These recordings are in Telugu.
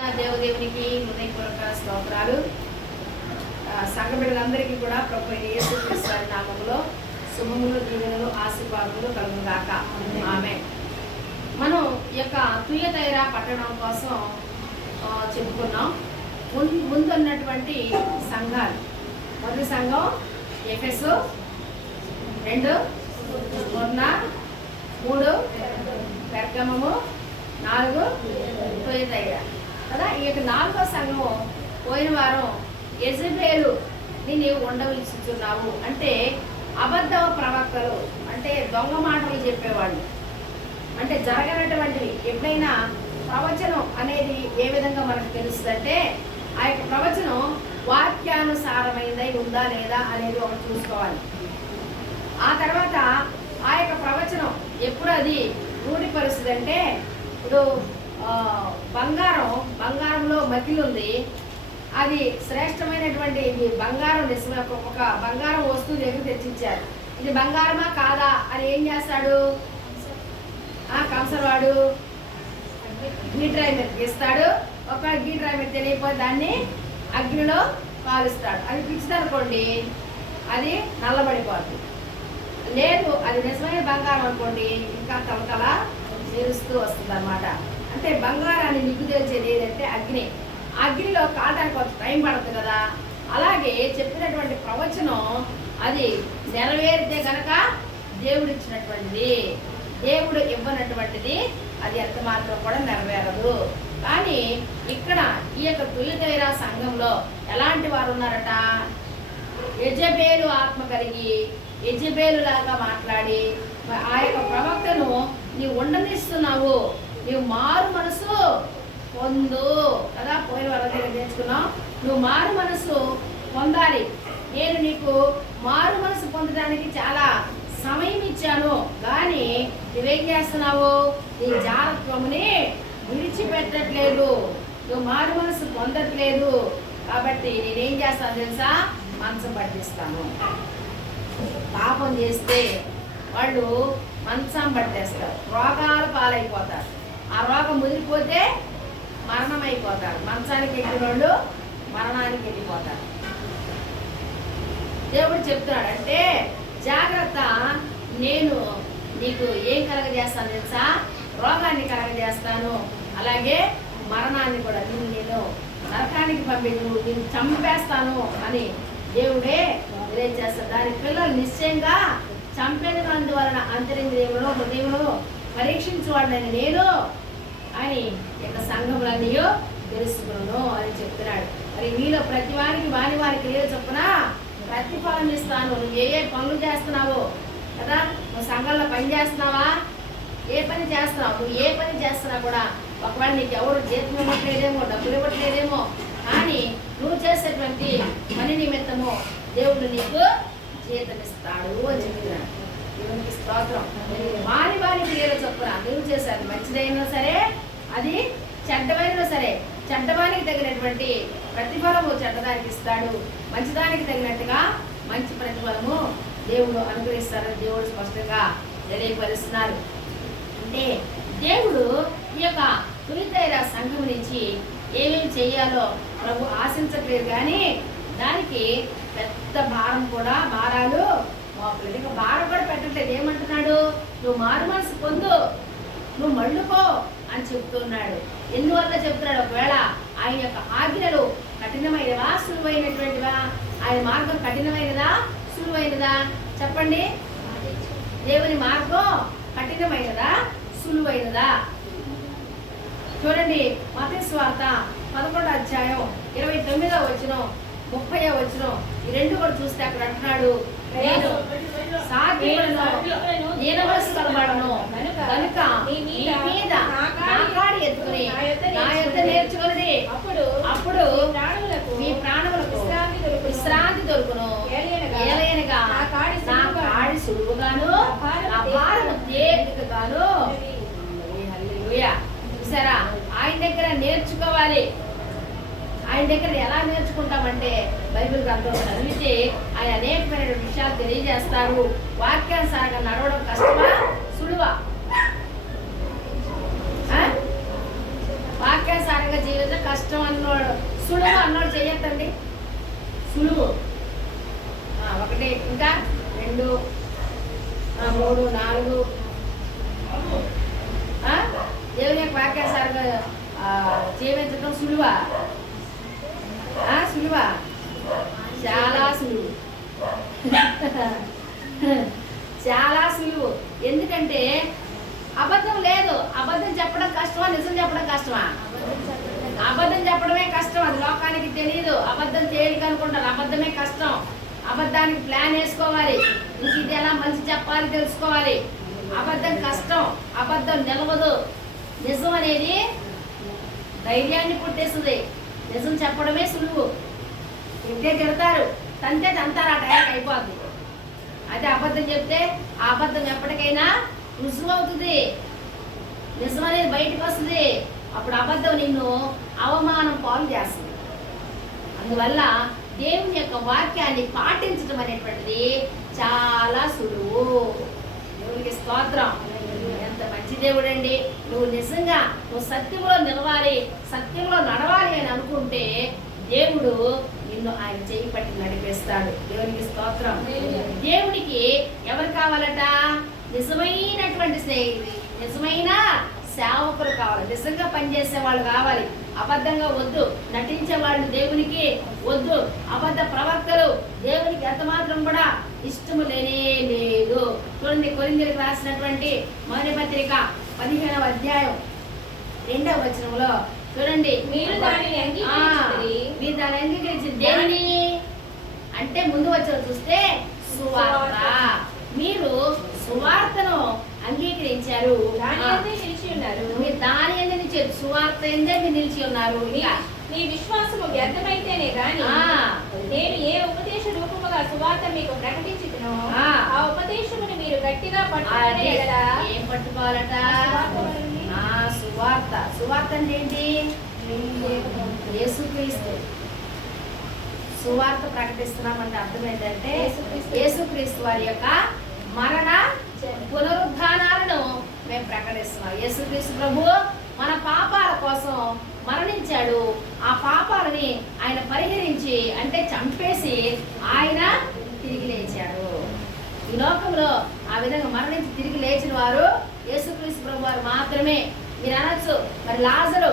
దేవదేవునికి హృదయపూర్వక స్తోత్రాలు. సంఘ బిడ్డలందరికీ కూడా ప్రభు యేసుక్రీస్తు నామములో శుభములు, దీవెనలు, ఆశీర్వాదములు కలుగుగాక. ఆమేన్. మనం ఈ యొక్క తుయతైరా పట్టణం కోసం చెప్పుకున్నాం. ముందున్నటువంటి సంఘాలు, మొదటి సంఘం ఎఫెసు, 2 స్ముర్న, 3 పెర్గమము, 4 తుయతైరా కదా. ఈ యొక్క 4వ సంఘము పోయిన వారం యెజబేలు నీవు ఉండవలసిస్తున్నావు అంటే అబద్ధ ప్రవక్తలు, అంటే దొంగ మాటలు చెప్పేవాళ్ళు, అంటే జరగనటువంటివి. ఎప్పుడైనా ప్రవచనం అనేది ఏ విధంగా మనకు తెలుస్తుందంటే ఆ యొక్క ప్రవచనం వాక్యానుసారమైనదై ఉందా లేదా అనేది ఒకటి చూసుకోవాలి. ఆ తర్వాత ఆ యొక్క ప్రవచనం ఎప్పుడు అది రూఢిపరుస్తుంది అంటే, ఇప్పుడు బంగారంలో మకిలి ఉంది, అది శ్రేష్టమైనటువంటి ఇది బంగారం నిజమే. ఒక బంగారం వస్తువు దగ్గర తెచ్చిచ్చారు, ఇది బంగారమా కాదా అని ఏం చేస్తాడు కంసరవాడు? గీట్రాయి మీద గీస్తాడు. ఒక గీట్రాయి మీద తెలియకపోతే దాన్ని అగ్నిలో కాలుస్తాడు. అది పిచ్చిదనుకోండి, అది నల్లబడిపోతుంది. లేదు అది నిజమైన బంగారం అనుకోండి, ఇంకా తలతల మెరుస్తూ వస్తుంది అన్నమాట. అంటే బంగారాన్ని నిగ్గు తెలిసేది ఏదంటే అగ్ని. అగ్నిలో కాటానికి కొంత టైం పడుతుంది కదా. అలాగే చెప్పినటువంటి ప్రవచనం అది నెరవేరితే గనక దేవుడు ఇచ్చినటువంటిది, దేవుడు ఇవ్వనటువంటిది అది ఎంత మాత్రం కూడా నెరవేరదు. కానీ ఇక్కడ ఈ యొక్క తుయతైరా సంఘంలో ఎలాంటి వారు ఉన్నారట? యెజబేలు ఆత్మ కలిగి యెజబేలు లాగా మాట్లాడి ఆ యొక్క ప్రవక్తను నీవు ఉండనిస్తున్నావు, నీవు మారు మనసు పొందు కదా. పోయిన వాళ్ళ దగ్గర నేర్చుకున్నాం, నువ్వు మారు మనసు పొందాలి. నేను నీకు మారు మనసు పొందడానికి చాలా సమయం ఇచ్చాను, కానీ నువ్వేం చేస్తున్నావు? నీ జాగ్రత్తని విడిచిపెట్టట్లేదు, నువ్వు మారు మనసు పొందట్లేదు. కాబట్టి నేనేం చేస్తాను తెలుసా? మంచం పట్టిస్తాను. పాపం చేస్తే వాళ్ళు మంచం పట్టేస్తారు, రోగాలు పాలైపోతారు. ఆ రోగం ముదిరిపోతే మరణం అయిపోతారు. మంచానికి ఎక్కిన వాళ్ళు మరణానికి వెళ్ళిపోతారు. దేవుడు చెప్తున్నాడు అంటే జాగ్రత్త, నేను నీకు ఏం కలగజేస్తాను తెలుసా? రోగాన్ని కలగజేస్తాను, అలాగే మరణాన్ని కూడా. నేను నరకానికి నేను చంపేస్తాను అని దేవుడే తెలియజేస్తాడు. దాని పిల్లలు నిశ్చయంగా చంపేనందువలన అంతరింద్రియములో హృదయంలో పరీక్షించువాడిని నేను అని ఇక సంఘములన్నీ తెలుసుకును అని చెప్తున్నాడు. మరి మీలో ప్రతి వారికి వారికి లేదు చొప్పున ప్రతిఫలం ఇస్తాను. నువ్వు ఏ పనులు చేస్తున్నావో కదా, నువ్వు సంఘంలో పని చేస్తున్నావా, ఏ పని చేస్తున్నావు, నువ్వు ఏ పని చేస్తున్నా కూడా ఒకవేళ నీకు ఎవరు జీతం ఇవ్వట్లేదేమో, డబ్బులు ఇవ్వట్లేదేమో, కానీ నువ్వు చేసేటువంటి పని నిమిత్తము దేవుడు నీకు జీతం ఇస్తాడు అని చెప్తున్నాడు. దేవునికి స్తోత్రం. వారి క్రియలు చొప్పున నువ్వు చేశారు, మంచిదైనా సరే అది చెడ్డమైనా సరే చెడ్డవానికి తగినటువంటి ప్రతిఫలము చెడ్డదానికి ఇస్తాడు, మంచిదానికి తగినట్టుగా మంచి ప్రతిఫలము దేవుడు అనుగ్రహిస్తారని దేవుడు స్పష్టంగా తెలియపరుస్తున్నారు. అంటే దేవుడు ఈ యొక్క తుయతైరా సంఘం నుంచి ఏమేమి చేయాలో ప్రభు ఆశించట్లేదు, కానీ దానికి పెద్ద భారాలు మోపలేదు. ఇంకా భారం కూడా పెట్టట్లేదు. ఏమంటున్నాడు? నువ్వు మారు మనసు పొందు, నువ్వు మళ్ళుకో అని చెప్తున్నాడు. ఎందువల్ల చెప్తున్నాడు? ఒకవేళ ఆయన యొక్క ఆజ్ఞలు కఠినమైనవా సులువైనటువంటివా? ఆయన మార్గం కఠినమైనదా సులువైనదా? చెప్పండి. దేవుని మార్గం కఠినమైనదా సులువైనదా? చూడండి, మత్తయి సువార్త 11వ అధ్యాయం 29వ వచనం 30వ వచనం, ఈ రెండు కూడా చూస్తే అక్కడ అంటున్నాడు, నేను సాధ్యములను నీనవస్తలబడను కనుక నీ మీద నా కాడి ఎత్తుకుని నా యొద్ద నేర్చుకొనుడి, అప్పుడు మీ ప్రాణములకు విశ్రాంతి దొరుకును. ఏలయనగా నా కాడి సులువుగాను నా భారము తేలికగాను. హల్లెలూయా. చూసారా? ఆయన దగ్గర నేర్చుకోవాలి. ఆయన దగ్గర ఎలా నేర్చుకుంటామంటే బైబిల్ గ్రంథంలో చదివితే ఆయన అనేకమైన విషయాలు తెలియజేస్తారు. వాక్యానుసారంగా నడవడం కష్టమా సులువా? వాక్యానుసారంగా జీవితం కష్టం అన్నోడు, సులువు అన్నోడు చెయ్యొద్దండి. సులువు. 1 ఇంకా 2 3 4 దేవుని యొక్క వాక్యాసారుగా జీవించడం సులువా? సులువా? చాలా సులువు. చాలా సులువు. ఎందుకంటే అబద్ధం లేదు. అబద్ధం చెప్పడం కష్టమా, నిజం చెప్పడం కష్టమా? అబద్ధం చెప్పడమే కష్టం. అది లోకానికి తెలియదు. అబద్ధం తేలిక అనుకుంటారు. అబద్ధమే కష్టం. అబద్ధానికి ప్లాన్ వేసుకోవాలి. ఇంక ఇది ఎలా మంచి చెప్పాలి తెలుసుకోవాలి. అబద్ధం కష్టం. అబద్ధం నిలవదు. నిజం అనేది ధైర్యాన్ని పుట్టేస్తుంది. నిజం చెప్పడమే సులువు. ఇంతే తిడతారు, తంతే తంతారు, ఆ టైంకి అయిపోద్ది. అదే అబద్ధం చెప్తే ఆ అబద్ధం ఎప్పటికైనా రుజువు అవుతుంది. నిజం అనేది బయటకు వస్తుంది. అప్పుడు అబద్ధం నిన్ను అవమానం పాలు చేస్తుంది. అందువల్ల దేవుని యొక్క వాక్యాన్ని పాటించడం అనేటువంటిది చాలా సులువు. దేవునికి స్తోత్రం. ఎంత మంచి దేవుడు అండి. నువ్వు నిజంగా నువ్వు సత్యంలో నిలవాలి, సత్యంలో నడవాలి అని అనుకుంటే దేవుడు నిన్ను ఆయన చేయి పట్టి నడిపిస్తాడు. దేవునికి స్తోత్రం. దేవునికి ఎవరు కావాలట? నిజమైనటువంటి స్నేహితులు, నిజమైన సేవకులు కావాలి. నిజంగా పనిచేసే వాళ్ళు కావాలి. అబద్ధంగా వద్దు. నటించే వాళ్ళు దేవునికి వద్దు. అబద్ధ ప్రవక్తలు దేవునికి ఎంత మాత్రం కూడా ఇష్టము లేనే లేదు. చూడండి, కొరింథీయులకు రాసినటువంటి మొదటి పత్రిక 15వ అధ్యాయం 2వ వచనంలో చూడండి, మీరు దానిని అంగీకరించి దేనిని అంటే ముందు వచ్చిన చూస్తే సువార్త. మీరు సువార్తను అంగీకరించారు. మీరు దాని ఎందు నిలిచి సువార్త ఎందే మీరు నిలిచి ఉన్నారు. మీ విశ్వాసము వ్యర్థమైతేనే గాని నేను ఏ ఉపదేశ రూపముగా సువార్త మీకు ప్రకటించును ఆ ఉపదేశముని మీరు గట్టిగా పట్టుకునే కదా. ఏం పట్టుకోవాలట? సువార్త. సువార్త అంటే ఏంటి? యేసుక్రీస్తు. సువార్త ప్రకటిస్తున్నామంటే అర్థం ఏంటంటే యేసుక్రీస్తు వారి యొక్క మరణ పునరుద్ధానాలను మేము ప్రకటిస్తున్నాం. యేసుక్రీస్తు ప్రభు మన పాపాల కోసం మరణించాడు. ఆ పాపాలని ఆయన పరిహరించి అంటే చంపేసి ఆయన తిరిగి లేచాడు. ఈ లోకంలో ఆ విధంగా మరణించి తిరిగి లేచిన వారు యేసుక్రీస్తు ప్రభు వారు మాత్రమే. మీరు అనొచ్చు, మరి లాజరు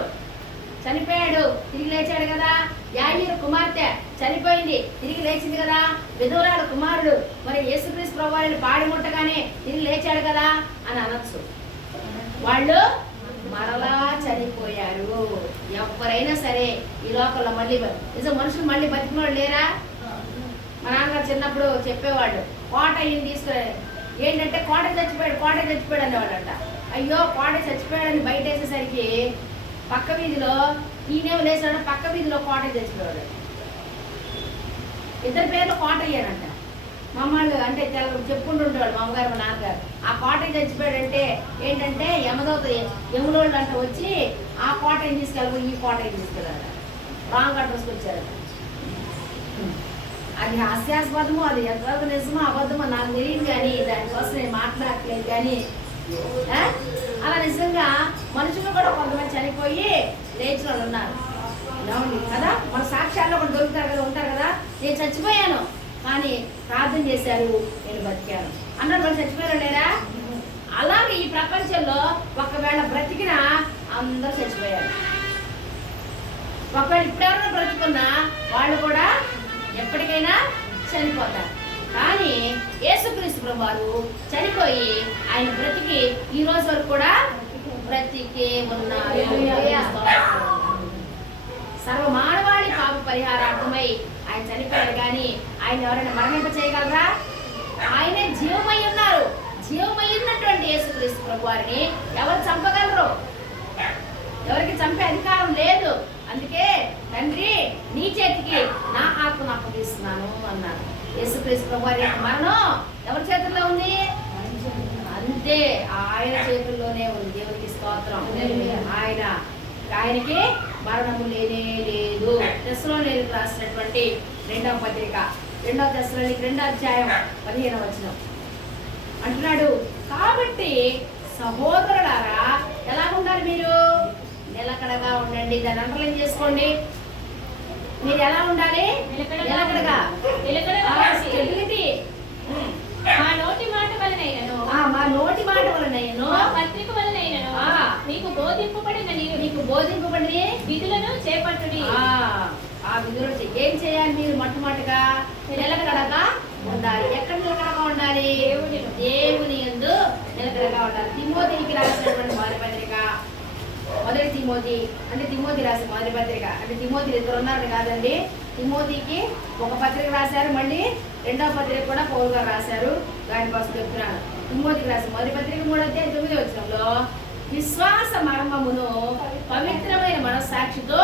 చనిపోయాడు, తిరిగి లేచాడు కదా. యాయీరు కుమార్తె చనిపోయింది, తిరిగి లేచింది కదా. విధవరాలు కుమారుడు మరి యేసుక్రీస్తు ప్రభు వారిని పాడి ముట్టగానే తిరిగి లేచాడు కదా అని అనొచ్చు. వాళ్ళు మరలా చనిపోయారు. ఎవరైనా సరే ఈ లోకంలో మళ్ళీ నిజం మనుషులు మళ్ళీ బతికిన వాళ్ళు లేరా? మా నాన్నగారు చిన్నప్పుడు చెప్పేవాళ్ళు, కోట ఈయన తీసుకురా. ఏంటంటే కోట చచ్చిపోయాడు అనేవాళ్ళంట. అయ్యో కోట చచ్చిపోయాడని బయట వేసేసరికి పక్క వీధిలో ఈయనేమో లేచాడు, పక్క వీధిలో కోట చచ్చిపోయాడు. ఇద్దరు పేర్లు కోట అయ్యాడంట. మమ్మల్ని అంటే చెప్పుకుంటుండేవాళ్ళు మా అమ్మగారు మా నాన్నగారు. ఆ కోటకి చచ్చిపోయాడంటే ఏంటంటే యములోళ్ళు అంట వచ్చి ఆ కోటని తీసుకెళ్ళి ఈ కోటకి తీసుకెళ్ళాడు. రాంగ్ అడ్రస్కి వచ్చారు. అది హాస్యాస్పదము, అది ఎంతవరకు నిజమో అబద్ధమో నాకు తెలియదు, కానీ దానికోసం నేను మాట్లాడట్లేదు. కానీ అలా నిజంగా మనుషులు కూడా కొంతమంది చనిపోయి లేచిన వాళ్ళు ఉన్నారు కదా. మన సాక్ష్యాల్లో కూడా దొరుకుతారు కదా, ఉంటారు కదా. నేను చచ్చిపోయాను కానీ ప్రార్థన చేశారు, నేను బతికాను అన్నట్టు వాళ్ళు చచ్చిపోయారు లేరా? అలాగే ఈ ప్రపంచంలో ఒకవేళ బ్రతికినా అందరూ చచ్చిపోయారు. ఒకవేళ ఇప్పుడెవరైనా బ్రతుకున్నా వాళ్ళు కూడా ఎప్పటికైనా చనిపోతారు. కానీ యేసుక్రీస్తు ప్రభువారు చనిపోయి ఆయన బ్రతికి ఈ రోజు వరకు కూడా బ్రతికే ఉన్నారు. సర్వమానవాళి పాప పరిహారార్థమై ఆయన చనిపోయారు. కానీ ఆయన ఎవరైనా మరణింప చేయగలరా? ఆయనే జీవమై ఉన్నారు. జీవమై ఉన్నటువంటి యేసుక్రీస్తు ప్రభువారిని ఎవరు చంపగలరు? ఎవరికి చంపే అధికారం లేదు. అందుకే తండ్రి నీ చేతికి నా ఆత్మను అప్పగిస్తున్నాను అన్నారు. యేసుక్రీస్తు ప్రభువారి యొక్క మరణం ఎవరి చేతుల్లో ఉంది? అంతే, ఆయన చేతుల్లోనే ఉంది. దేవునికి స్తోత్రం. ఆయనకి మరణము లేనే లేదు. తెస్సలోనికీయులకు రాసినటువంటి 2వ పత్రిక 2వ తెస్సలోనికీ 2వ అధ్యాయం 15వ వచనం అంటున్నాడు, కాబట్టి సహోదరులారా ఎలా ఉండాలి? మీరు నిలకడగా ఉండండి. దాన్ని అండర్లైన్ చేసుకోండి. మీరు ఎలా ఉండాలి? నిలకడగా. స్టెబిలిటీ. మా నోటి మాట వలనైనను మా నోటి మాట వలనైనను మా పత్రిక వలనైనను మీకు బోధింపబడిన విధులను చేపట్టుడి. ఆ విధులు ఏం చేయాలి? మీరు మొట్టమొదటిగా నిలకడగా ఉండాలి. ఎక్కడ నిలకడగా ఉండాలి? దేవుని యందు నిలకడగా ఉండాలి. తిమోతికి రాసినటువంటి మొదటి పత్రిక, మొదటి తిమోతి అంటే తిమోతి రాసిన మొదటి పత్రిక అంటే తిమోతి ఇద్దరు ఉన్నారు కాదండి. తిమోతికి ఒక పత్రిక రాశారు, మళ్ళీ రెండవ పత్రిక కూడా పౌలు గారు రాశారు. దానికోసం చెప్తున్నాను. తిమోతికి రాసిన మొదటి పత్రిక 3:9 వచనంలో విశ్వాస మర్మమును పవిత్రమైన మనస్సాక్షితో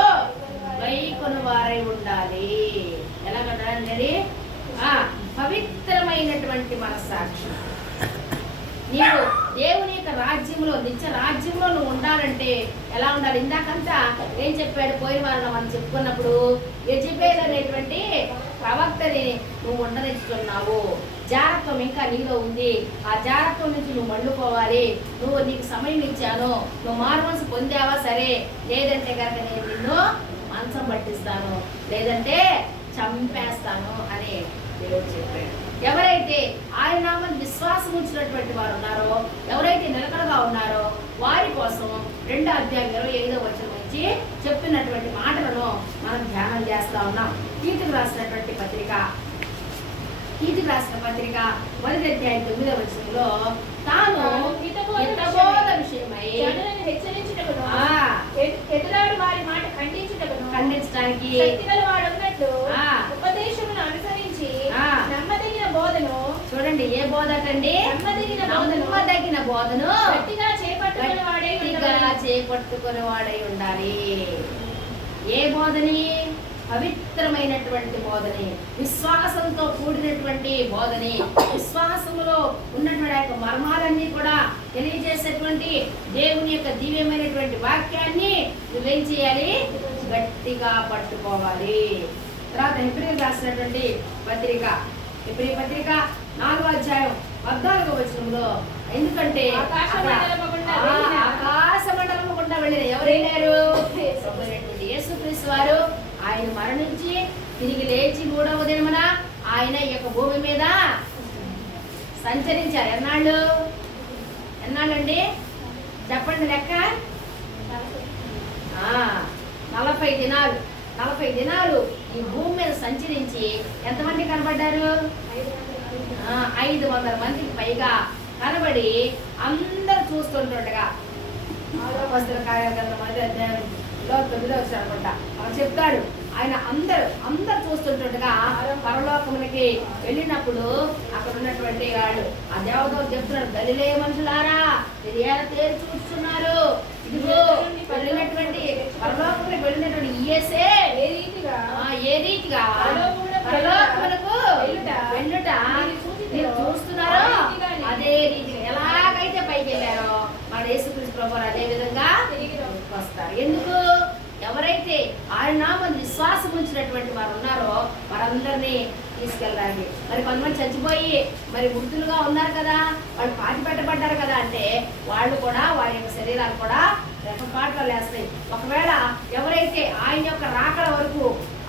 గైకొను వారై ఉండాలి. ఎలా ఉండాలి? పవిత్రమైనటువంటి మనస్సాక్షి. నీవు దేవుని యొక్క రాజ్యంలో, నిత్య రాజ్యంలో నువ్వు ఉండాలంటే ఎలా ఉండాలి? ఇందాకంతా ఏం చెప్పాడు? పోయిన వారంలో మనం చెప్పుకున్నప్పుడు యెజెబెల్ అనేటువంటి ప్రవక్తని నువ్వు ఉండనిస్తున్నావు. జాగ్రత్తం ఇంకా నీలో ఉంది. ఆ జాగ్రత్తం నుంచి నువ్వు మళ్ళుకోవాలి. నీకు సమయం ఇచ్చాను, నువ్వు మారుమనసు పొందావా సరే, లేదంటే కనుక నేను నిన్ను మంచం పట్టిస్తాను, లేదంటే చంపేస్తాను అని దేవుడు చెప్పాడు. ఎవరైతే ఆయన నామని విశ్వాసం ఉంచినటువంటి వారు ఉన్నారో, ఎవరైతే నిలకడగా ఉన్నారో వారి కోసం 2:25 నుంచి చెప్తున్నటువంటి మాటలను మనం ధ్యానం చేస్తా ఉన్నాం. తీతుకు రాసిన పత్రిక 1:9 తాను హితబోధ విషయమై హెచ్చరించుటకును ఎదురాడు వారి మాట ఖండించడానికి శక్తిగల వాడు ఉన్నట్లు ఉపదేశమును అనుసరించి నమ్మదగిన బోధను చూడండి. ఏ బోధ కండి? నమ్మదగిన బోధను గట్టిగా చేపట్టుకుని వాడై ఉండాలి. ఏ బోధని? పవిత్రమైనటువంటి బోధని, విశ్వాసంతో కూడినటువంటి బోధని, విశ్వాసములో ఉన్నటువంటి యొక్క మర్మాలన్నీ కూడా తెలియజేసేటువంటి దేవుని యొక్క దివ్యమైనటువంటి వాక్యాన్ని నువ్వేం చేయాలి? గట్టిగా పట్టుకోవాలి. తర్వాత హెబ్రీయులకు రాసినటువంటి పత్రిక, హెబ్రీ పత్రిక 4:14 ఎందుకంటే ఆకాశ మండలము గుండా వెళ్ళిన ఎవరైనారు? యేసుక్రీస్తు వారు. ఆయన మరణించి తిరిగి లేచి 3వ దినమున ఆయన ఈ యొక్క భూమి మీద సంచరించారు. ఎన్నాళ్ళండి చెప్పండి లెక్క? 40 దినాలు. 40 దినాలు ఈ భూమి మీద సంచరించి ఎంతమంది కనబడ్డారు? 500 మందికి పైగా కనబడి అందరూ చూస్తుంటుండగా అపోస్తలుల కార్యగ్రంథం 9వ అనుకుంటా మనం చెప్తాడు. ఆయన అందరు చూస్తుంటుండగా పరలోకమునికి వెళ్ళినప్పుడు అక్కడ ఉన్నటువంటి వాళ్ళు ఆ దేవదూత చెప్తున్నాడు, గలిలయ మనుషులారా మీరు ఎలా తేరు చూస్తున్నారు? ఇదిగో వెళ్ళినటువంటి పరలోకమునికి వెళ్ళినటువంటి యేసే ఏ రీతిగా పరలోకములకు వెళ్ళుట మీరు చూస్తున్నారో అదే రీతిగా ఎలాగైతే పైకి వెళ్ళారో మన యేసుక్రీస్తు ప్రభువు అదే విధంగా తిరిగి వస్తారు. ఎందుకు? ఎవరైతే ఆయన నామని విశ్వాసం ఉంచినటువంటి వారు ఉన్నారో వారందరినీ తీసుకెళ్ళాలి. మరి కొంతమంది చచ్చిపోయి మరి మృతులుగా ఉన్నారు కదా, వాళ్ళు పాతి పెట్టబడ్డారు కదా అంటే వాళ్ళు కూడా వారి యొక్క శరీరాలు కూడా రెప్పపాట్లు లేస్తాయి. ఒకవేళ ఎవరైతే ఆయన యొక్క రాకడ వరకు,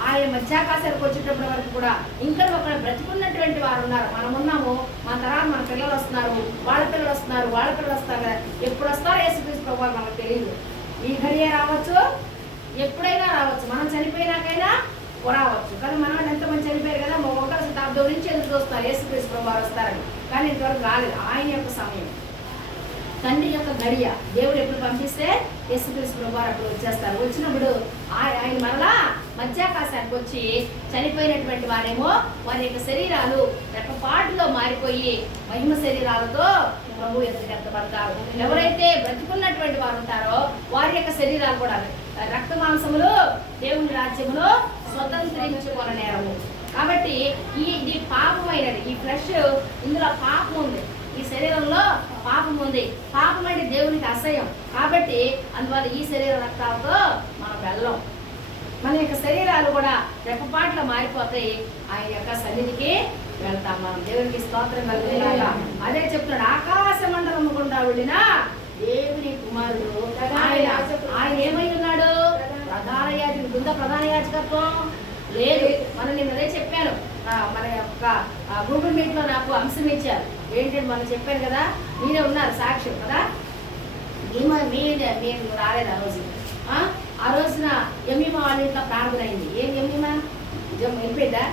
ఆయన మధ్యాకాశానికి వచ్చేటప్పటి వరకు కూడా ఇంకా ఒకరు బ్రతికున్నటువంటి వారు ఉన్నారు. మనం ఉన్నాము, మన తరాలు మన పిల్లలు వస్తున్నారు, వాళ్ళ పిల్లలు వస్తున్నారు, వాళ్ళ పిల్లలు వస్తారు కదా. ఎప్పుడు వస్తారో యేసుక్రీస్తు ప్రభువు మనకు తెలియదు. ఈ ఘడియ రావచ్చు, ఎప్పుడైనా రావచ్చు, మనం చనిపోయినాకైనా రావచ్చు. కానీ మన వాళ్ళు ఎంతమంది చనిపోయారు కదా, 1వ శతాబ్దం నుంచి ఎదురు చూస్తారు యేసుక్రీస్తు ప్రభువు వస్తారని. కానీ ఇంతవరకు రాలేదు. ఆయన యొక్క సమయం, తండ్రి యొక్క గడియ, దేవుడు ఎప్పుడు పంపిస్తే యేసుక్రీస్తు ప్రభువు అప్పుడు వచ్చేస్తారు. వచ్చినప్పుడు ఆయన మరలా మధ్యాకాశానికి వచ్చి చనిపోయినటువంటి వారేమో వారి యొక్క శరీరాలు రెప్పపాటులో మారిపోయి మహిమ శరీరాలతో ప్రభు ఎత్తుకెత్తబడతారు. ఎవరైతే బ్రతికున్నటువంటి వారు ఉంటారో వారి యొక్క శరీరాలు కూడా రక్త మాంసములు దేవుని రాజ్యములో స్వతంత్రించుకొననేరము. కాబట్టి ఇది పాపమైనది. ఈ ఫ్లెష్, ఇందులో పాపం ఉంది, ఈ శరీరంలో పాపం ఉంది. పాపం అంటే దేవునికి అసహ్యం. కాబట్టి అందువల్ల ఈ శరీర రక్తాలతో మనం వెళ్ళం. మన యొక్క శరీరాలు కూడా రెప్పపాట్లో మారిపోతాయి. ఆయన యొక్క సన్నిధికి వెళ్తాం మనం. దేవునికి స్తోత్రం కలుగుతుందాక. అదే చెప్తున్నాడు, ఆకాశ మండలం గుండా వెళ్ళినా దేవుని కుమారుడు. ఆయన ఏమై ఉన్నాడు? ప్రధాన యాజకుడు. ఉందా ప్రధాన యాజకత్వం? లేదు. మనం నేను అదే చెప్పాను, మన యొక్క గూగుల్ మీట్ లో నాకు అంశం ఇచ్చారు. ఏంటంటే మనం చెప్పాను కదా, మీరే ఉన్నారు సాక్ష్యం కదా, మేము రాలేదు ఆ రోజు. ఆ రోజున ఎమ్మిమ వాళ్ళ ఇంట్లో ప్రార్థన అయింది. ఏం ఎమ్మిమ వెళ్ళిపోయిందా?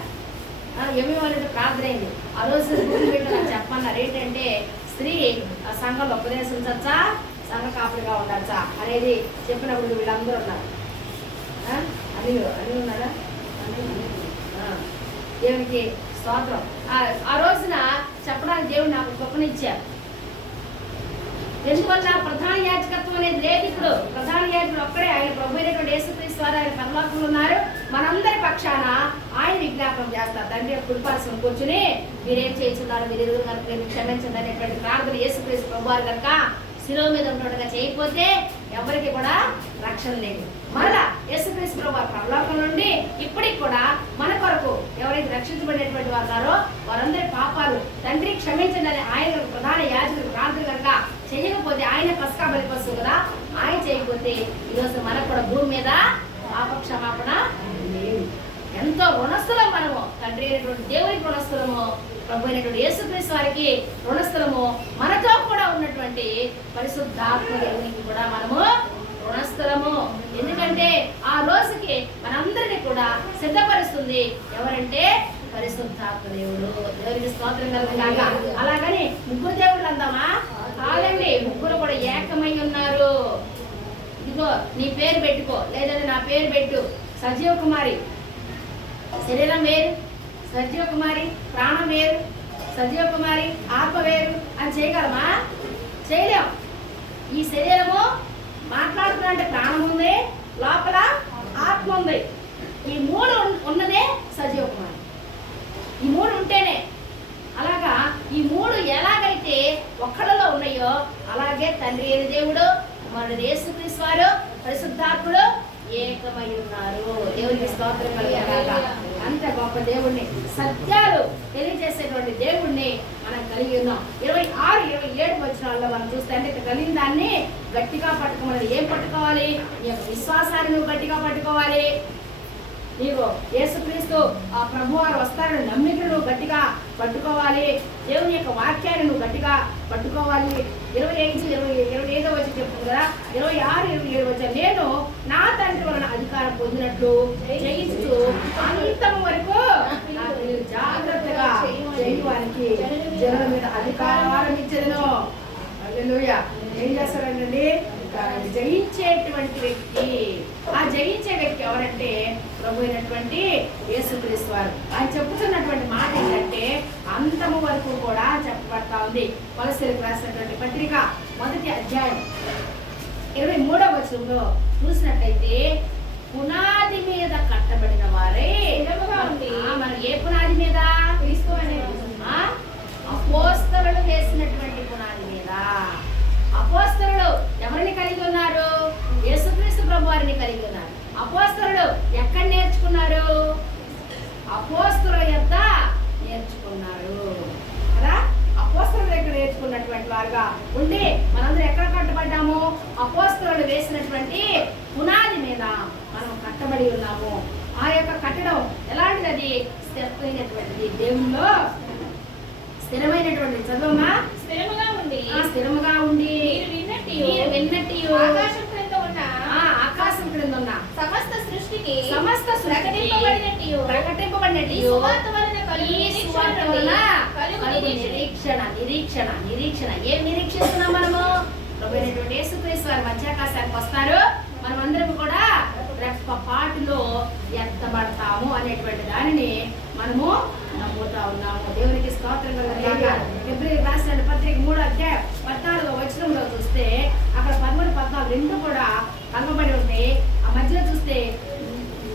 ఎమ్మిమ వాళ్ళ ఇంట్లో ప్రార్థన అయింది. ఆ రోజు గూగుల్ మీట్ లో నాకు చెప్పమన్నారు ఏంటంటే, స్త్రీ సంఘంలో ఉపదేశించచ్చా, సంఘ కాపులుగా ఉండచ్చా అనేది చెప్పినప్పుడు వీళ్ళందరూ ఉన్నారు. అన్ని ఉన్నారా? దేవునికి స్తోత్రం. ఆ రోజున చెప్పడానికి దేవుడు నాకు గొప్పనిచ్చారు. ఎందువల్ల ప్రధాన యాజకత్వం అనేది లేదు. ఇప్పుడు ప్రధాన యాజకుడు ఒక్కడే, ఆయన ప్రభు అయినటువంటి యేసుక్రీస్తు వారు ఆయన పరలోకంలో ఉన్నారు. మనందరి పక్షాన ఆయన విజ్ఞాపనం చేస్తారు. తండ్రి కుడిపార్శ్వం కూర్చుని మీరేం చేస్తున్నారు, మీరు ఎదురు కనుక మీరు క్షమించండి అనేటువంటి ప్రార్థన యేసుక్రీస్తు ప్రభు వారు కనుక శిలువ మీద ఉన్నట్టుగా చేయకపోతే ఎవరికి కూడా రక్షణ లేదు. మరలా యేసుక్రీస్తు ప్రభు వారు పరలోకం నుండి ఇప్పటికి కూడా మన కొరకు ఎవరైతే రక్షించబడినటువంటి వారు ఉన్నారో వారందరి పాపాలు తండ్రి క్షమించండి అని ఆయన ప్రధాన యాజకుడు ప్రార్థన కనుక చేయకపోతే, ఆయన పస్కా బలి పశువు కదా, ఆయన చేయకపోతే ఈరోజు మనకు కూడా భూమి మీద పాప క్షమాపణ లేదు. ఎంతో రుణస్థులం మనము, తండ్రి అయినటువంటి దేవునికి రుణస్థులము, ప్రభు అయినటువంటి యేసుక్రీస్తు వారికి రుణస్థులము, మనతో కూడా ఉన్నటువంటి పరిశుద్ధాత్మ దేవునికి కూడా మనము రుణస్థులము. ఎందుకంటే ఆ రోజుకి మనందరినీ కూడా సిద్ధపరుస్తుంది ఎవరంటే పరిశుద్ధాత్మ దేవుడు. దేవునికి స్తోత్రం కలుగుగాక. అలాగని ముగ్గురు దేవుళ్ళు అందామా? కాదండి, ముగ్గురు కూడా ఏకమై ఉన్నారు. ఇదిగో నీ పేరు పెట్టుకో, లేదంటే నా పేరు పెట్టు. సజీవ కుమారి, శరీరం వేరు, సజీవ కుమారి ప్రాణం వేరు, సజీవ కుమారి ఆత్మ వేరు అని చేయగలమా? చేయలేం. ఈ శరీరము మాట్లాడుతున్నా ప్రాణం ఉంది, లోపల ఆత్మ ఉంది. ఈ మూడు ఉన్నదే సజీవ కుమారి. ఈ మూడు ఉంటేనే, అలాగా ఈ మూడు ఎలాగైతే ఒక్కడలో ఉన్నాయో అలాగే తండ్రి అయిన దేవుడు, కుమారుడు యేసుక్రీస్తు వారు, పరిశుద్ధాత్ముడు ఏకమై ఉన్నారు. దేవునికి స్తోత్రం కలుగుగాక. అంత గొప్ప దేవుణ్ణి, సత్యాలు తెలియజేసేటువంటి దేవుణ్ణి మనం కలిగి ఉన్నాం. 26, 27 వచనాల్లో మనం చూస్తే, అంటే కలిగిన దాన్ని గట్టిగా పట్టుకోమని. ఏం పట్టుకోవాలి? నీ యొక్క విశ్వాసాన్ని నువ్వు గట్టిగా పట్టుకోవాలి. నీకు యేసుక్రీస్తు ఆ ప్రభు వారు వస్తారని నమ్మికను నువ్వు గట్టిగా పట్టుకోవాలి. దేవుని యొక్క వాక్యాన్ని నువ్వు గట్టిగా పట్టుకోవాలి. 25 వచ్చి చెప్తుంది కదా, 26, 27 వచ్చి, నేను నా తండ్రి వలన అధికారం పొందినట్లు చేయిస్తూ అంతం వరకు జాగ్రత్తగా చేయడానికి జనుల మీద అధికారం ఇచ్చేదను. హల్లెలూయా. ఏం చేస్తారండి? జయించేటువంటి వ్యక్తి. ఆ జయించే వ్యక్తి ఎవరంటే ప్రభు అయినటువంటి యేసుక్రీస్తు వారు. ఆయన చెప్పుతున్నటువంటి మాట ఏంటంటే అంతము వరకు కూడా చెప్పబడతా ఉంది. కొలస్సీలకు రాసినటువంటి పత్రిక 1వ అధ్యాయం 23వ వచనంలో చూసినట్లయితే, పునాది మీద కట్టబడిన వారే మనం ఏ పునాది మీద? క్రీస్తు అనే అపోస్తలులు వేసినటువంటి పునాది మీద. అపోస్తలులు ఎవరిని కలిగి ఉన్నారు? యేసుక్రీస్తు ప్రభు వారిని కలిగి ఉన్నారు. అపోస్తలులు ఎక్కడ నేర్చుకున్నారు? అపోస్తలుల యొద్ద నేర్చుకున్నారు కదా. అపోస్తలుల దగ్గర నేర్చుకున్నటువంటి వారుగా ఉండి మనందరూ ఎక్కడ కట్టబడ్డాము? అపోస్తలులు వేసినటువంటి పునాది మీద మనం కట్టబడి ఉన్నాము. ఆ యొక్క కట్టడం ఎలాంటిది? అది స్థిరమైనటువంటిది, దేవుల్లో స్థిరమైనటువంటి. చదువుమా. స్థిరముగా ఉండి మీరు విన్నట్టు ఆకాశం క్రింద ఉన్న సమస్త సృష్టికి ప్రకటింపబడినట్టు సువార్త వలన నిరీక్షణ. ఏం నిరీక్షిస్తున్నాం మనము? ప్రభువైనటువంటి యేసుక్రీస్తు వారు మధ్యాకాశానికి వస్తారు, మనం అందరం కూడా రెప్పపాటులో ఎత్తబడతాము అనేటువంటి దానిని మనము నమ్ముతా ఉన్నాము. దేవునికి స్తోత్రం కలుగుగాక. ఫిబ్రవరి రాసిన పత్రిక 3వ అధ్యాయం 14వ వచనంలో చూస్తే అక్కడ 13, 14 రెండు కూడా కలపబడి ఉంటాయి. ఆ మధ్యలో చూస్తే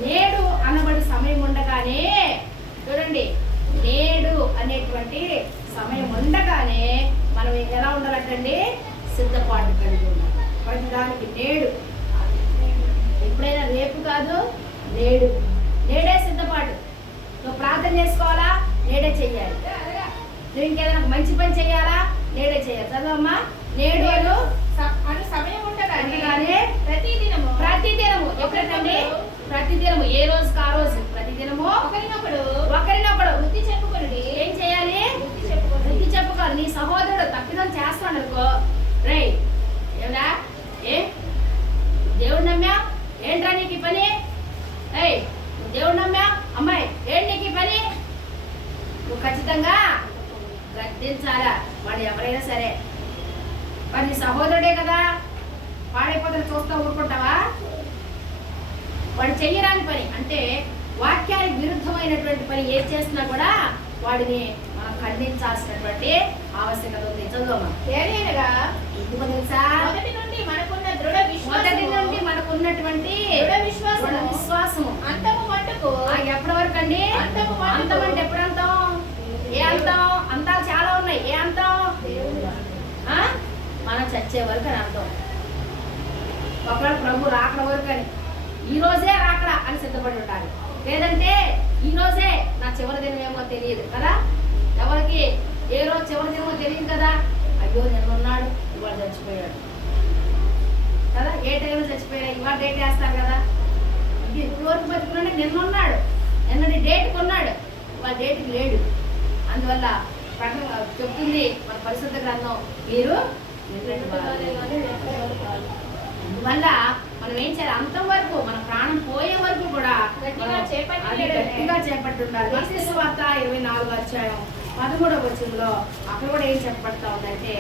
నేడు అనబడి సమయం ఉండగానే, చూడండి, నేడు అనేటువంటి సమయం ఉండగానే మనం ఎలా ఉండాలంటండి? సిద్ధపాటు కలిగి ఉండాలి. ప్రతి దానికి నేడు. ఎప్పుడైనా రేపు కాదు, నేడు. నేడే సిద్ధపాటు. నువ్వు ప్రార్థన చేసుకోవాలా? నేడే చెయ్యాలి. నువ్వు ఇంకేదైనా మంచి పని చేయాలా? నేడే చేయాలి. చదవమ్మా. నేడు సమయం ఉండగానే ఉండగానే ప్రతిదినము ఎప్పుడంటే ప్రతిదినము ఏ రోజుకి ఆ రోజు ప్రతిదినము ఒకరినొకడు బుద్ధి చెప్పుకొనుడి. ఏం చేయాలి? బుద్ధి బుద్ధి చెప్పుకోవాలి. నీ సహోదరుడు తప్పిదం చేస్తాడు అనుకో, రే ఏమన్నా ఏ దేవుడు నమ్మా ఏంట్రా నీకు ఈ పని? ఏయ్ దేవుడు నమ్మా అమ్మాయి ఏంటి నీకు ఈ పని? నువ్వు ఖచ్చితంగా గద్దించాలా. వాడు ఎవరైనా సరే, వాడి నీ సహోదరుడే కదా, పాడైపోతే చూస్తా ఊరుకుంటావా? వాడు చెయ్యరాని పని అంటే వాక్యానికి విరుద్ధమైనటువంటి పని ఏది చేసినా కూడా వాడిని మనం ఖండించాల్సినటువంటి ఆవశ్యకత ఉంది. చదువుమా. ఏలయనగా ఎందుకు తెలుసా? మొదటి నుండి మనకున్న దృఢ మనకున్నటువంటి విశ్వాసము అంతము మట్టుకు ఎప్పటి వరకు అండి? అంతము అంతం అంటే ఎప్పుడు అంతం? ఏ అంతం? అంతాలు చాలా ఉన్నాయి. ఏ అంతం? ఆ? మనం చచ్చే వరకు అని అంతం. ఒకవేళ ప్రభు రాకడ వరకు అని, ఈ రోజే రాకడా అని సిద్ధపడి ఉండాలి. లేదంటే ఈ రోజే నా చివరి దినమేమో తెలియదు కదా, ఎవరికి ఏ రోజు చివరి దినమో తెలియదు కదా. అయ్యో నిన్నున్నాడు ఇవాళ చచ్చిపోయాడు కదా, ఏ టైంలో చచ్చిపోయాడు ఇవాళ డేట్ వేస్తారు కదా. ఇది ఇప్పుడు వరకు బతుకున్నాడు, నిన్నున్నాడు, నిన్నటి డేట్ కొన్నాడు, ఇవాళ డేట్కి లేడు. అందువల్ల ప్రకటన చెప్తుంది మన పరిశుద్ధ గ్రంథం, మీరు నిన్నటి వారు. అందువల్ల మనం ఏం చేయాలి? అంతం వరకు, మన ప్రాణం పోయే వరకు కూడా గట్టిగా చేపట్టి ఉండాలి. మత్తయి సువార్త 24వ అధ్యాయం 13వ వచనంలో అక్కడ కూడా ఏం చెప్పబడతా ఉందంటే,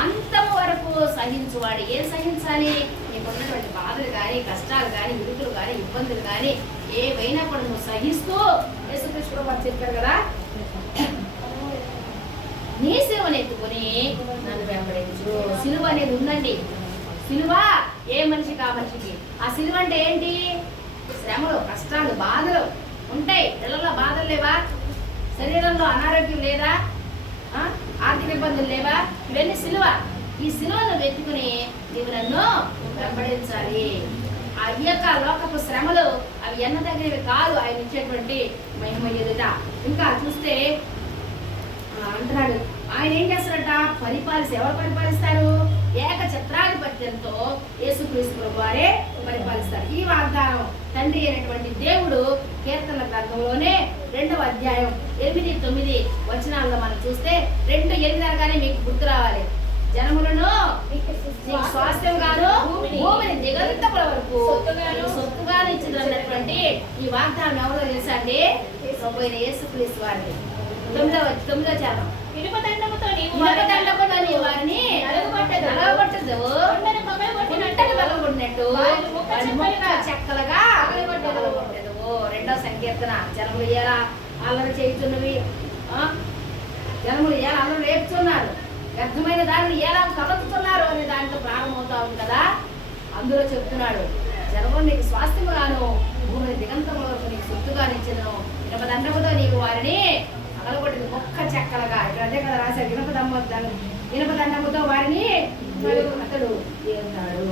అంతం వరకు సహించువాడు. ఏం సహించాలి? నీకున్నటువంటి బాధలు కానీ, కష్టాలు కానీ, విడుదలు కానీ, ఇబ్బందులు కానీ ఏవైనా కూడా నువ్వు సహిస్తూ, యేసుక్రీస్తు వారు చెప్పారు కదా, నీ సిలువను ఎత్తుకొని నన్ను వెంబడించు. సిలువ అనేది ఉందండి. సిలువ ఏ మనిషికి ఆ మనిషికి. ఆ సిలువ అంటే ఏంటి? శ్రమలు, కష్టాలు, బాధలు ఉంటాయి. పిల్లల్లో బాధలు లేవా? శరీరంలో అనారోగ్యం లేదా? ఆర్థిక ఇబ్బందులు లేవా? ఇవన్నీ సిలువ. ఈ సిలువను వెతుకుని నీవు నన్ను వెంబడించాలి. ఆ యొక్క లోకపు శ్రమలు అవి ఎన్న దగ్గరవి కాదు, ఆయన ఇచ్చేటువంటి మహిమ ఎదుట. ఇంకా చూస్తే అంటున్నాడు, ఆయన ఏం చేస్తారట? ఎవరు పరిపాలిస్తారు? ఏక ఛత్రాధిపత్యంతో యేసుక్రీస్తు ప్రభు వారే పరిపాలిస్తారు. ఈ వాగ్దానం తండ్రి అయినటువంటి దేవుడు కీర్తనల గ్రంథంలోనే 2వ అధ్యాయం 8-9 వచనాల్లో మనం చూస్తే 2:8 అనగానే మీకు గుర్తు రావాలి. జనములను స్వాస్థ్యం గాను భూమిని దిగంతముల వరకు సొత్తుగాను ఇచ్చినటువంటి ఈ వాగ్దానం ఎవరో తెలుసా అండి? ప్రభువైన యేసుక్రీస్తు వారిని. 9వ చరణం. ఇనుప దండముతో నీవు వారిని నలగొట్టదు, పగలగొట్టినట్టు చెక్కలుగా పగలగొట్టదు. 2వ సంకీర్తన. జనములు ఎలా అల్లరి చేయుచున్నవి, జనములు ఎలా అల్లరి రేపుతున్నారు, వ్యర్థమైన దానిని ఎలా కలుపుతున్నారు అనే దాంతో ప్రారంభమవుతా ఉంది కదా. అందులో చెప్తున్నాడు, జనములు నీకు స్వాస్థ్యముగాను భూమిని దిగంతముల వరకు నీకు సొత్తుగాను ఇచ్చెదను. ఇనుప దండముతో నీకు వారిని పగలగొట్టింది మొక్క చెక్కలుగా. ఇక్కడ అదే కదా రాశారు, ఇనుప దండముతో వారిని అతడు ఏన్నాడు.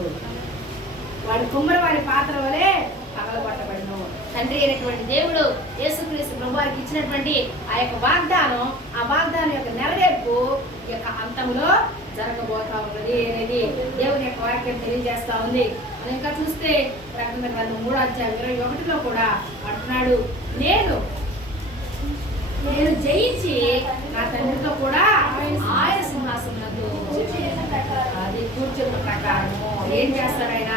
వాడి కుమ్మరి వారి పాత్ర వలె పగలగొట్టబడిను. తండ్రి అయినటువంటి దేవుడు యేసుక్రీస్తు ప్రభు వారికి ఇచ్చినటువంటి ఆ యొక్క వాగ్దానం, ఆ వాగ్దానం యొక్క నెరవేర్పు ఈ యొక్క అంతంలో జరగబోతా ఉన్నది అనేది దేవుని యొక్క వాక్యం తెలియజేస్తా ఉంది. మనం ఇంకా చూస్తే ప్రకటన గ్రంథం 3వ అధ్యాయం 21లో కూడా అంటున్నాడు, నేను జయించి నా తండ్రితో కూడా ఆయన సింహాసనంలో అది కూర్చున్న ప్రకారము ఏం చేస్తాడు? ఆయన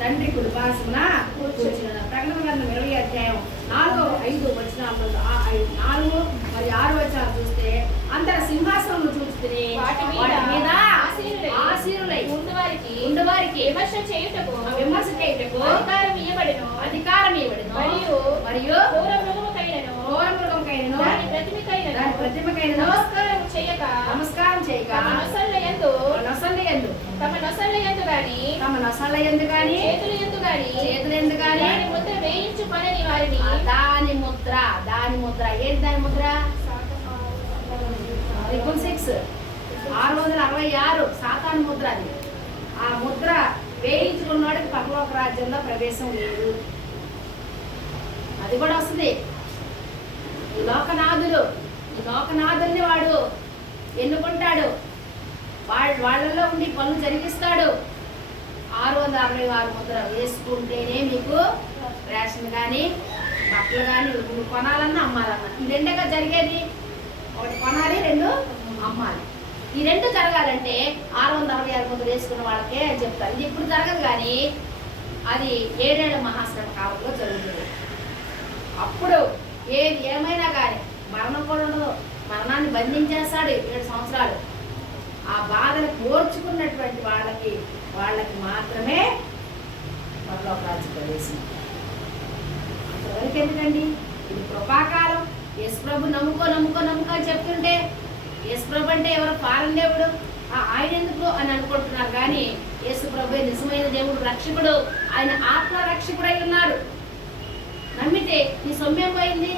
తండ్రి కుడిపార్శ్వన కూర్చున్న. ప్రకటన గ్రంథం 20వ అధ్యాయం 4-5 వచనాలలో 4 మరియు 6 వచనాలు చూస్తే అందరి సింహాసనం చూస్తే వాటి మీద ఆశీనులై ఉండవారికి విమర్శ చేయుటకు అధికారం ఇవ్వబడెను. మరియు ఘోర మృగముకైనను దాని ప్రతిమకైనను నమస్కారం చేయక తమ నొసళ్ళ యందు గాని చేతుల యందు గాని దాని ముద్ర వేయించు పనని వారిని. దాని ముద్ర ఏంటి? దాని ముద్ర 666 సాతాను ముద్ర. అది ఆ ముద్ర వేయించుకున్నవాడికి పరలోక రాజ్యంలో ప్రవేశం లేదు. అది కూడా వస్తుంది. ఈ లోకనాథుల్ని వాడు ఎన్నుకుంటాడు, వాళ్ళలో ఉండి పనులు జరిగిస్తాడు. 666 ముద్ర వేసుకుంటేనే మీకు రేషన్ కానీ బట్టలు కానీ కొనాలన్నా అమ్మాలన్నా ఈ రెండేగా జరిగేది. ఒకటి కొనాలి, రెండు అమ్మాలి. ఈ రెండు జరగాలంటే 666 ముద్ర వేసుకున్న వాళ్ళకే అని చెప్తారు. ఇది ఇప్పుడు జరగదు, కానీ అది 7 ఏళ్ల మహాశ్రమ కాలంలో జరుగుతుంది. అప్పుడు ఏది ఏమైనా కానీ మరణం కూడా ఉండదు. మరణాన్ని బంధించేస్తాడు 7 సంవత్సరాలు. ఆ బాధను కోర్చుకున్నటువంటి వాళ్ళకి మాత్రమే పరలోక రాజ్య ప్రవేశం. అంతవరకు ఎందుకండి? ఇది కృపాకాలం. యేసుప్రభు నమ్ముకో అని చెప్తుంటే యేసుప్రభు అంటే ఎవరో పాలన దేవుడు, ఆయన ఎందుకు అని అనుకుంటున్నారు. కానీ యేసుప్రభు నిజమైన దేవుడు, రక్షకుడు. ఆయన ఆత్మ రక్షకుడై ఉన్నాడు. నమ్మితే నీ సొమ్ము ఏం పోయింది?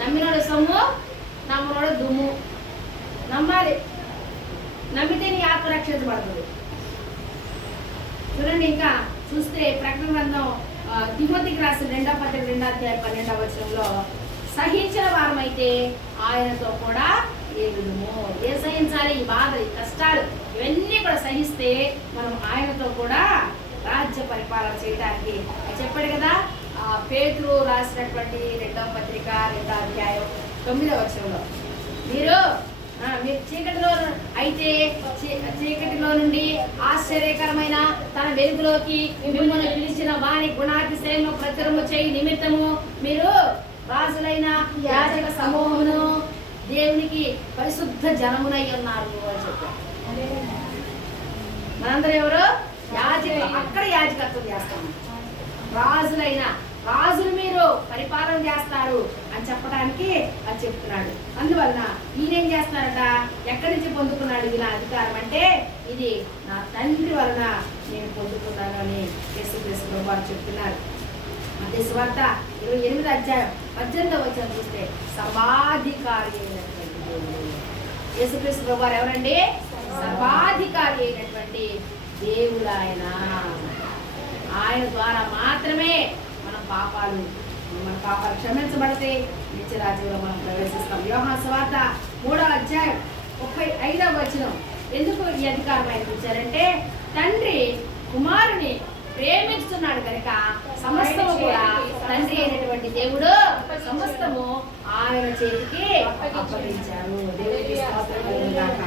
నమ్మినోడు సొమ్ము, నమ్మనోడు దుమ్ము. నమ్మాలి. నమ్మితే నీ ఆత్మ రక్షించబడుతుంది. చూడండి, ఇంకా చూస్తే ప్రకటన గ్రంథం తిమోతికి రాసిన 2వ పత్రిక 2వ అధ్యాయం 12వ వచనంలో సహించిన వారమైతే ఆయనతో కూడా ఏలుదుము. ఏ సహించాలి? ఈ బాధ, ఈ కష్టాలు ఇవన్నీ కూడా సహిస్తే మనం ఆయనతో కూడా రాజ్య పరిపాలన చేయడానికి చెప్పాడు కదా. పేతురు రాసినటువంటి 2వ పత్రిక 2వ అధ్యాయం 9వ వచనంలో మీరు చీకటిలో అయితే చీకటిలో నుండి ఆశ్చర్యకరమైన తన వెలుగులోకి మిమ్మల్ని పిలిచిన వారి గుణాతిశయంలో ప్రచురము చేయి నిమిత్తము మీరు రాజులైన యాజక సమూహమును దేవునికి పరిశుద్ధ జనమునై ఉన్నారు అని చెప్పారు. మనందరూ ఎవరు? అక్కడ యాజకత్వం చేస్తాము. రాజులు మీరు పరిపాలన చేస్తారు అని చెప్పడానికి అది చెప్తున్నాడు. అందువలన ఈయనేం చేస్తున్నాడట? ఎక్కడి నుంచి పొందుకున్నాడు ఇలా అధికారం అంటే, ఇది నా తండ్రి వలన నేను పొందుకున్నాను అని యేసుక్రీస్తు వారు చెప్తున్నారు. అదే సువార్త 28వ అధ్యాయం 18వ వచనం చూస్తే సర్వాధికారి అయినటువంటి దేవుడు యేసుక్రీస్తు వారు ఎవరండి? సర్వాధికారి అయినటువంటి దేవుడు ఆయన ద్వారా మాత్రమే మన పాపాలు క్షమించబడితే నిత్య రాజ్యంలో మనం ప్రవేశిస్తాం. యోహాను సువార్త 3వ అధ్యాయం 35వ వచనం ఎందుకు ఈ అధికారం ఆయనకు ఇచ్చారంటే, తండ్రి కుమారుని ప్రేమిస్తున్నాడు కనుక సమస్తము కూడా తండ్రి అయినటువంటి దేవుడు సమస్తము ఆయన చేతికి అప్పగించారు. దేవుడికి స్తోత్రం కలుగును గాక.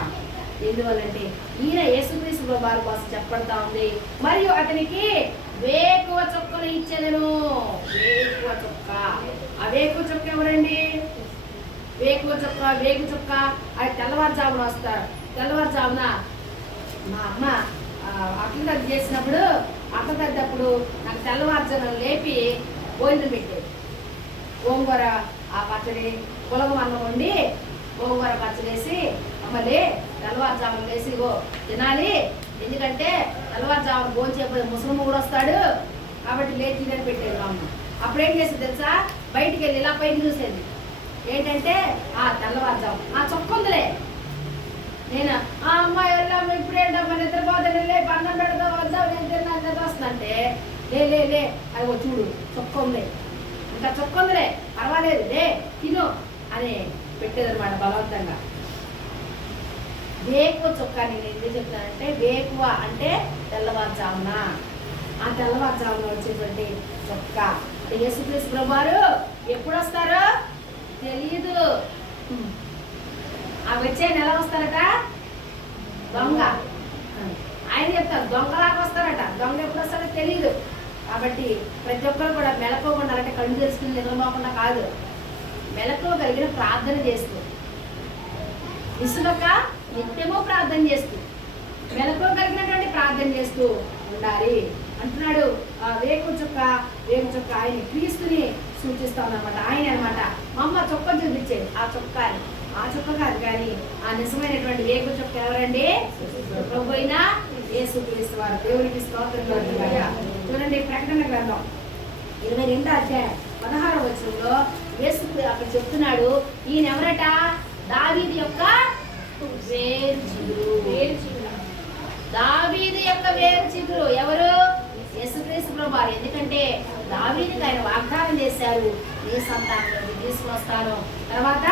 ఎందువల్లంటే ఈయన యేసుక్రీస్తు వారి కోసం చెప్పబడతా ఉంది. మరియు అతనికి వేకువ చొక్కను ఇచ్చేదను. వేకువ చొక్క. ఆ వేకువ చొక్క ఎవరండి? వేగు చొక్క అది తెల్లవారుజామున వస్తారు. తెల్లవారుజామున మా అమ్మ అట్ల తగ్గి చేసినప్పుడు నాకు తెల్లవారుజామున లేపి భోజనం పెట్టేది. గోంగూర ఆ పచ్చడి, పులగం అన్నం వండి గోంగూర పచ్చడి వేసి, అమ్మలే తెల్లవారుజామున వేసి ఇగో తినాలి, ఎందుకంటే తెల్లవారుజామున భోజనం చేయకపోతే ముసలమ్మ కూడా వస్తాడు కాబట్టి లేచి తినని పెట్టేది మా అమ్మ. అప్పుడు ఏం చేసేది తెలుసా? బయటికి వెళ్ళి ఇలా పైకి చూసేది. ఏంటంటే ఆ తెల్లవారుజాము ఆ చొక్క ఉందిలే. నేను ఆ అమ్మాయి వెళ్ళాము ఇప్పుడేంటమ్మా నిద్రపోతాడు, లే అన్నం పెడతా వద్దాం, నేను తిన్నా నిద్ర వస్తుందంటే లే అవి చూడు చొక్క ఉంది, ఇంకా చొక్క ఉందిలే పర్వాలేదు లే తిను అని పెట్టేదన్నమాట బలవంతంగా. వేకువ చొక్క నేను ఎందుకు చెప్తానంటే, వేకువ అంటే తెల్లవారుజామున, ఆ తెల్లవారుజామున వచ్చేటువంటి చొక్క. యేసుక్రీస్తు ప్రభువారు ఎప్పుడు వస్తారో తెలీదు. ఆ వచ్చే నెల వస్తారట దొంగ. ఆయన చెప్తారు దొంగలాగా వస్తారట. దొంగ ఎప్పుడు వస్తారో తెలీదు. కాబట్టి ప్రతి ఒక్కరు కూడా మెలకువగా అంటే కళ్ళు తెలుసుకుని నిద్రపోకుండా కాదు, మెలకువగలిగిన ప్రార్థన చేస్తూ, విసుగక నిత్యము ప్రార్థన చేస్తూ, మెలకువగలిగినటువంటి ప్రార్థన చేస్తూ ఉండాలి అంటున్నాడు. వేగు చుక్క ఆయన క్రీస్తుని సూచిస్తా ఉన్నమాట. ఆయన అనమాట. మా అమ్మ చొక్క చూపించేది. ఆ చొక్క కాదు కానీ ఆ నిజమైనటువంటి వేగు చొక్క ఎవరండి? ప్రభు అయిన యేసుక్రీస్తు వారు. దేవునికి స్తోత్రం కలుగుగాక. చూడండి, ప్రకటన గ్రంథం 22వ అధ్యాయం 16వ వచనంలో యేసు అక్కడ చెప్తున్నాడు, ఈయన ఎవరట? దావీదు యొక్క వేరు చిగురు. దావీదు యొక్క వేరు చిగురు ఎవరు? యేసుక్రీస్తు ప్రభువారు. ఎందుకంటే దావీదుకి ఆయన వాగ్దానం చేశారు, నీ సంతానాన్ని తీసుకొస్తాను, తర్వాత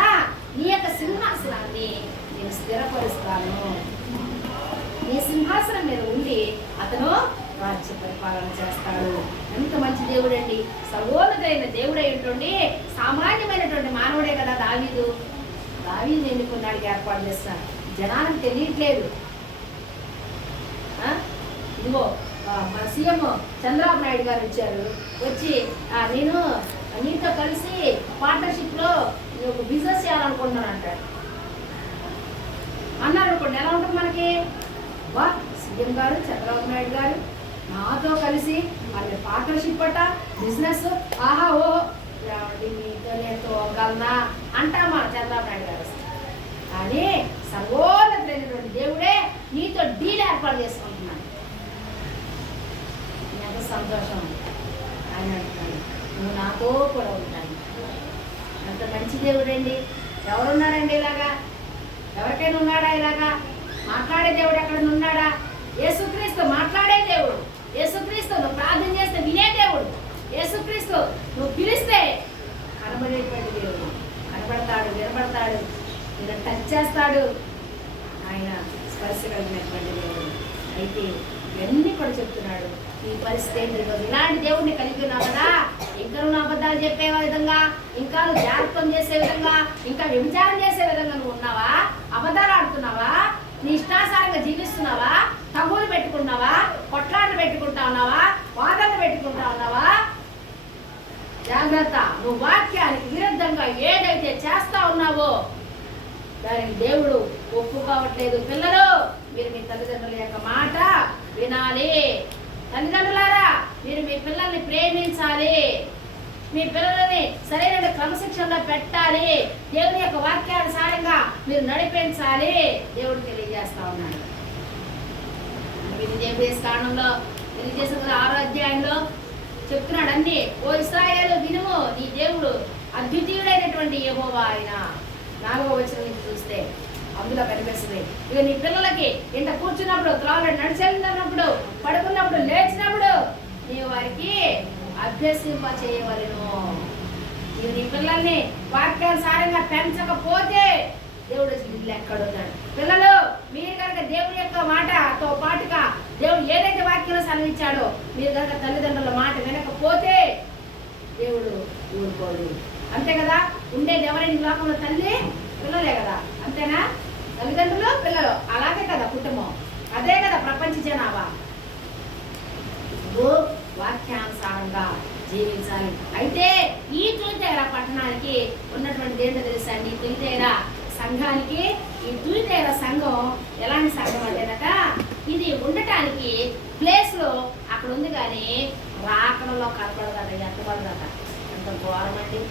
నీ యొక్క సింహాసనాన్ని నేను స్థిరపరుస్తాను, నీ సింహాసనం మీద ఉండి అతను రాజ్య పరిపాలన చేస్తాడు. ఎంత మంచి దేవుడు అండి, సర్వోన్నతమైన దేవుడై ఉంటుంది. సామాన్యమైనటువంటి మానవుడే కదా దావీదు. దావీదు ఎన్నుకున్నాడికి ఏర్పాటు చేస్తాడు, జనానికి తెలియట్లేదు. ఇదిగో మన సీఎం చంద్రబాబు నాయుడు గారు వచ్చారు, వచ్చి నేను నీతో కలిసి పార్ట్నర్షిప్లో ఒక బిజినెస్ చేయాలనుకుంటున్నాను అంటాడు. అన్నారు అనుకోండి, ఎలా ఉంటుంది మనకి? వా, సీఎం గారు చంద్రబాబు నాయుడు గారు నాతో కలిసి వాళ్ళ పార్ట్నర్షిప్ అట, బిజినెస్, ఆహా ఓహో మీతో నేను గలనా అంటామా చంద్రబాబు నాయుడు గారు. కానీ సర్వోన్నతమైనటువంటి దేవుడే నీతో డీల్ ఏర్పాటు చేసుకుంటున్నాడు. ఎంత సంతోషం ఆయన అంటున్నాడు, నువ్వు నాతో కూడా ఉంటాను. ఎంత మంచి దేవుడండి. ఎవరున్నారండి ఇలాగా? ఎవరికైనా ఉన్నాడా ఇలాగా మాట్లాడే దేవుడు? ఎక్కడైనా ఉన్నాడా? యేసుక్రీస్తు మాట్లాడే దేవుడు. యేసుక్రీస్తు నువ్వు ప్రార్థన చేస్తే వినే దేవుడు. యేసుక్రీస్తు నువ్వు పిలిస్తే కనబడేటువంటి దేవుడు. కనబడతాడు, వినబడతాడు, నేను టచ్ చేస్తాడు. ఆయన స్పర్శ కలిగినటువంటి దేవుడు. అయితే ఇవన్నీ కూడా చెప్తున్నాడు. ఈ పరిస్థితి ఏంటి? ఈరోజు ఇలాంటి దేవుడిని కలిగి ఉన్నావు కదా, ఇంకా నువ్వు అబద్ధాలు చెప్పే విధంగా, ఇంకా నువ్వు జాగ్రత్తం చేసే విధంగా, ఇంకా వ్యభిచారం చేసే విధంగా నువ్వు ఉన్నావా? అబద్ధాలు ఆడుతున్నావా? నీ ఇష్టాసారంగా జీవిస్తున్నావా? తగులు పెట్టుకున్నావా? కొట్లాటలు పెట్టుకుంటా ఉన్నావా? వాదనలు పెట్టుకుంటా ఉన్నావా? జాగ్రత్త. నువ్వు వాక్యానికి విరుద్ధంగా ఏదైతే చేస్తా ఉన్నావో దానికి దేవుడు ఒప్పుకోవట్లేదు. పిల్లలు, మీరు మీ తల్లిదండ్రుల యొక్క మాట వినాలి. తల్లిదండ్రులారా, మీరు మీ పిల్లల్ని ప్రేమించాలి. మీ పిల్లలని సరైన క్రమశిక్షణలో పెట్టాలి. దేవుని యొక్క వాక్యానుసారంగా మీరు నడిపించాలి. దేవుడు తెలియజేస్తా ఉన్నాడు. ఇది దేవుడి స్థానంలో తెలియజేసిన 6వ అధ్యాయంలో చెప్తున్నాడు అన్ని. ఓ ఇశ్రాయేలు వినుము, నీ దేవుడు అద్వితీయుడైనటువంటి యెహోవా ఆయన. 4వ వచనం నుంచి చూస్తే అందులో కనిపిస్తుంది. ఇక నీ పిల్లలకి ఇంట కూర్చున్నప్పుడు, త్రావులో నడిచెళ్ళినప్పుడు, పడుకున్నప్పుడు, లేచినప్పుడు నీవు వారికి అభ్యసింప చేయవలెను. నీవు నీ పిల్లల్ని వాక్యానుసారంగా పెంచకపోతే దేవుడు ఇల్లు ఎక్కడున్నాడు? పిల్లలు, మీరు కనుక దేవుని యొక్క మాటతో పాటుగా దేవుడు ఏదైతే వాక్యంలో సెలవిచ్చాడో మీరు కనుక తల్లిదండ్రుల మాట వినకపోతే దేవుడు ఊరుకోడు. అంతే కదా? ఉండేది ఎవరైనా ఈ లోకంలో? తల్లి, పిల్లలే కదా. అంతేనా? తల్లిదండ్రులు, పిల్లలు, అలాగే కదా కుటుంబం. అదే కదా ప్రపంచ జనాభా. వాక్యానుసారంగా జీవించాలి. అయితే ఈ తుయితైర పట్టణానికి ఉన్నటువంటి ఏంటో తెలుసా అండి? తుయితైర సంఘానికి, ఈ తుయితైర సంఘం ఎలాంటి సంఘం అంటేనట, ఇది ఉండటానికి ప్లేస్ లో అక్కడ ఉంది కానీ రాకడంలో కనపడదట, ఎత్తబడదట. అంత ఘోరం అండి.